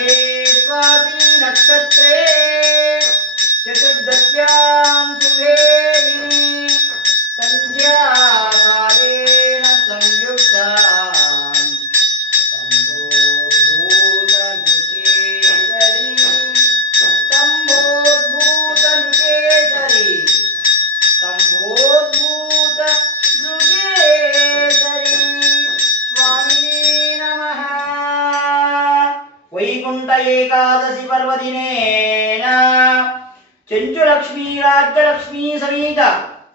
शुभे स्वाति नक्षत्रे चतुर्दश्यां शुभे दिने संध्याकालेन संयुक्तां शम्भोद्भूतनुकेसरी शम्भोद्भूतनुकेसरी शम्भोद्भूतनृकेसरी स्वामिने नमः। वैकुंठ एकादशी पर्वदिनेन चंचुलक्ष्मी राज्यलक्ष्मी समेत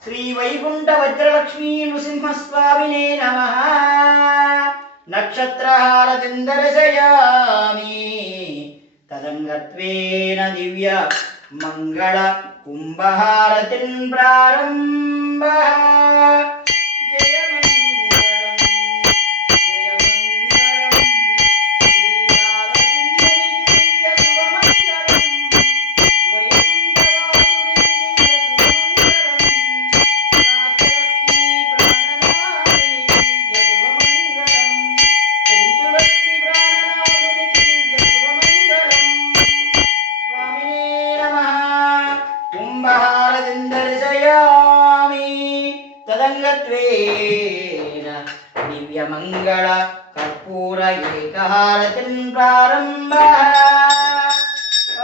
श्री वैकुंठ वज्रलक्ष्मी नृसिंहस्वामिने नमः। नक्षत्रहारतिं दर्शयामि तदङ्गत्वेन दिव्य मंगल कुंभहारतिं प्रारम्भः। तदङ्गत्वेन दिव्यमङ्गल कर्पूर एकहारतिं प्रारम्भः। ॐ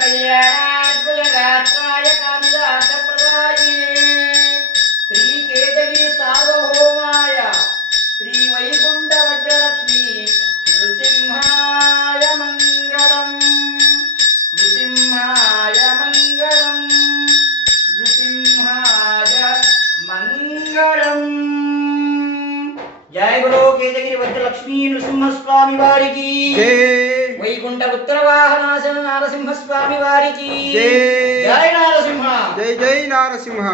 कल्याणाद्भुतगात्राय कामितार्थप्रदायिने श्रीकेतकी सार्वभौमाय श्रीवैकुण्ठवज्रलक्ष्मी नृसिंहाय मङ्गलम् नृसिंहाय मङ्गलम् नृसिंहाय मंगलम। जय बोलो केतगिरी वज्रलक्ष्मी नृसिंह स्वामी वारी की जय। वैकुंठ उत्तरवाहनासन नारसिंह स्वामी वारी की जय। जय नारसिंह। जय जय नारसिंह।